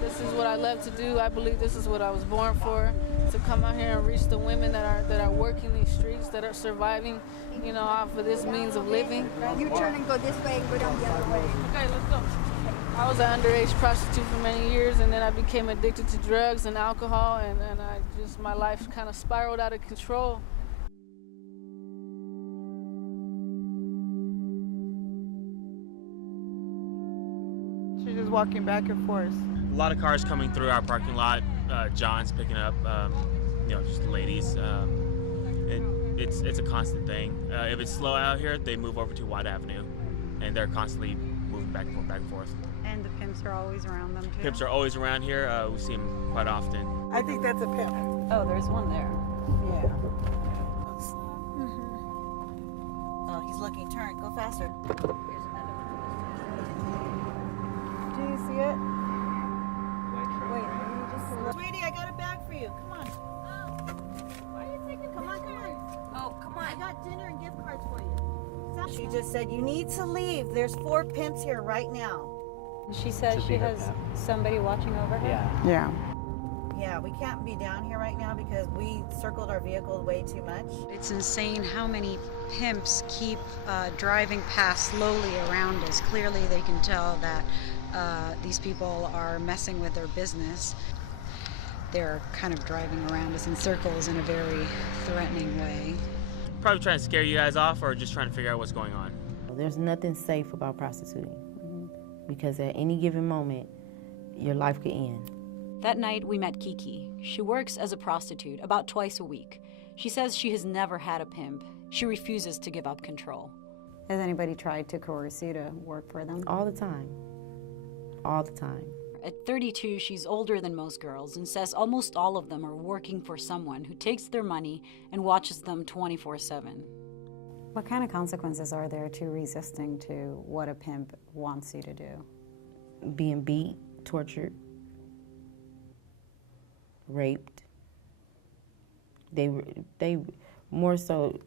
This is what I love to do. I believe this is what I was born for, to come out here and reach the women that are working these streets, that are surviving, off of this means of living. You turn and go this way and go down the other way. Okay, let's go. I was an underage prostitute for many years, and then I became addicted to drugs and alcohol, and my life kind of spiraled out of control. She's just walking back and forth. A lot of cars coming through our parking lot. John's picking up, just ladies. And it's a constant thing. If it's slow out here, they move over to White Avenue, and they're constantly moving back and forth, back and forth. And the pimps are always around them too? Pimps are always around here. We see them quite often. I think that's a pimp. Oh, there's one there. Yeah. Oh, he's looking. Turn. Go faster. Do you see it? Wait, sweetie, I got a bag for you. Come on. Why are you taking? Come on. Oh, come on. I got dinner and gift cards for you. She just said you need to leave. There's 4 pimps here right now. She says she has somebody watching over her? Yeah. Yeah, we can't be down here right now because we circled our vehicle way too much. It's insane how many pimps keep driving past slowly around us. Clearly they can tell that these people are messing with their business. They're kind of driving around us in circles in a very threatening way. Probably trying to scare you guys off, or just trying to figure out what's going on. There's nothing safe about prostituting, because at any given moment, your life could end. That night, we met Kiki. She works as a prostitute about twice a week. She says she has never had a pimp. She refuses to give up control. Has anybody tried to coerce you to work for them? All the time. All the time. At 32, she's older than most girls and says almost all of them are working for someone who takes their money and watches them 24/7. What kind of consequences are there to resisting to what a pimp wants you to do? Being beat, tortured, raped. They more so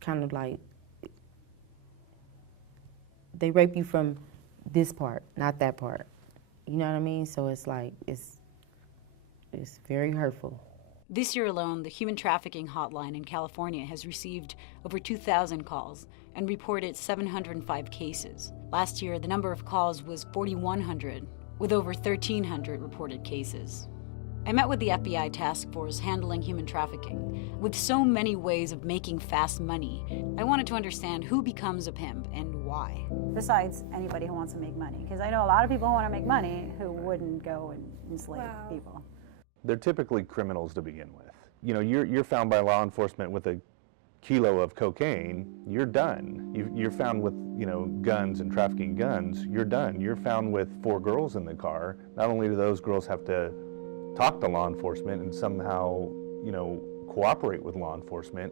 kind of like, they rape you from this part, not that part. You know what I mean? So it's like, it's very hurtful. This year alone, the human trafficking hotline in California has received over 2,000 calls and reported 705 cases. Last year, the number of calls was 4,100, with over 1,300 reported cases. I met with the FBI task force handling human trafficking. With so many ways of making fast money, I wanted to understand who becomes a pimp and why. Besides anybody who wants to make money, because I know a lot of people who want to make money who wouldn't go and enslave people. They're typically criminals to begin with. You know, you're found by law enforcement with a kilo of cocaine, you're done. You're found with, guns and trafficking guns, you're done. You're found with 4 girls in the car. Not only do those girls have to talk to law enforcement and somehow, cooperate with law enforcement,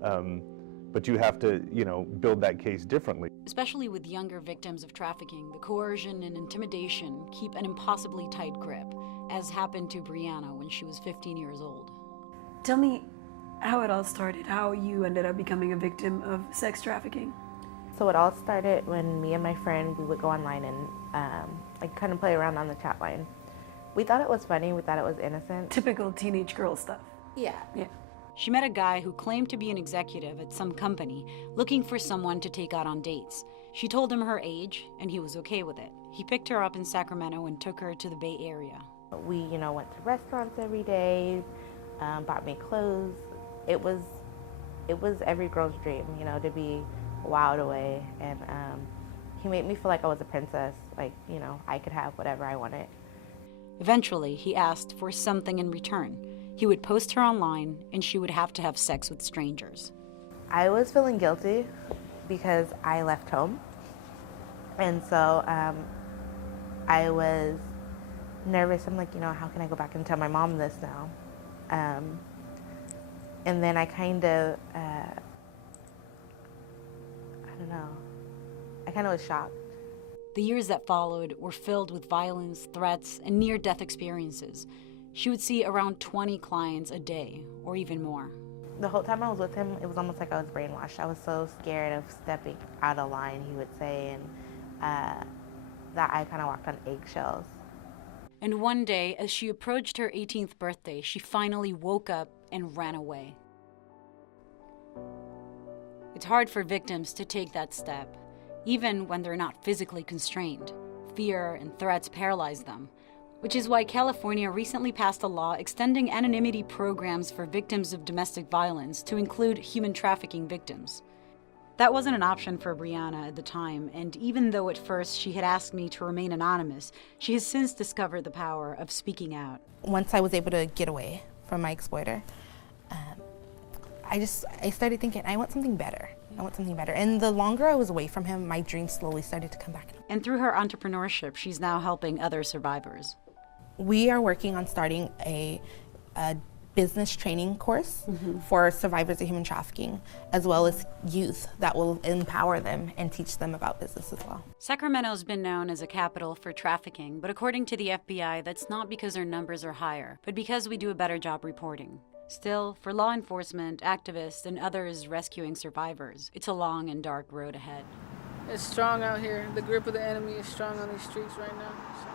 but you have to, build that case differently. Especially with younger victims of trafficking, the coercion and intimidation keep an impossibly tight grip, as happened to Brianna when she was 15 years old. Tell me how it all started, how you ended up becoming a victim of sex trafficking. So it all started when me and my friend, we would go online and kind of play around on the chat line. We thought it was funny, we thought it was innocent. Typical teenage girl stuff. Yeah. She met a guy who claimed to be an executive at some company, looking for someone to take out on dates. She told him her age, and he was okay with it. He picked her up in Sacramento and took her to the Bay Area. We, went to restaurants every day, bought me clothes. It was every girl's dream, to be wild away. And he made me feel like I was a princess, like, I could have whatever I wanted. Eventually, he asked for something in return. He would post her online, and she would have to have sex with strangers. I was feeling guilty because I left home. And so I was nervous. I'm like, how can I go back and tell my mom this now? And then I kind of, I was shocked. The years that followed were filled with violence, threats, and near-death experiences. She would see around 20 clients a day, or even more. The whole time I was with him, it was almost like I was brainwashed. I was so scared of stepping out of line, he would say, and that I kind of walked on eggshells. And one day, as she approached her 18th birthday, she finally woke up and ran away. It's hard for victims to take that step, even when they're not physically constrained. Fear and threats paralyze them, which is why California recently passed a law extending anonymity programs for victims of domestic violence to include human trafficking victims. That wasn't an option for Brianna at the time, and even though at first she had asked me to remain anonymous, she has since discovered the power of speaking out. Once I was able to get away from my exploiter, I started thinking, I want something better. I want something better. And the longer I was away from him, my dreams slowly started to come back. And through her entrepreneurship, she's now helping other survivors. We are working on starting a business training course for survivors of human trafficking, as well as youth that will empower them and teach them about business as well. Sacramento's been known as a capital for trafficking, but according to the FBI, that's not because our numbers are higher, but because we do a better job reporting. Still, for law enforcement, activists, and others rescuing survivors, it's a long and dark road ahead. It's strong out here. The grip of the enemy is strong on these streets right now. So.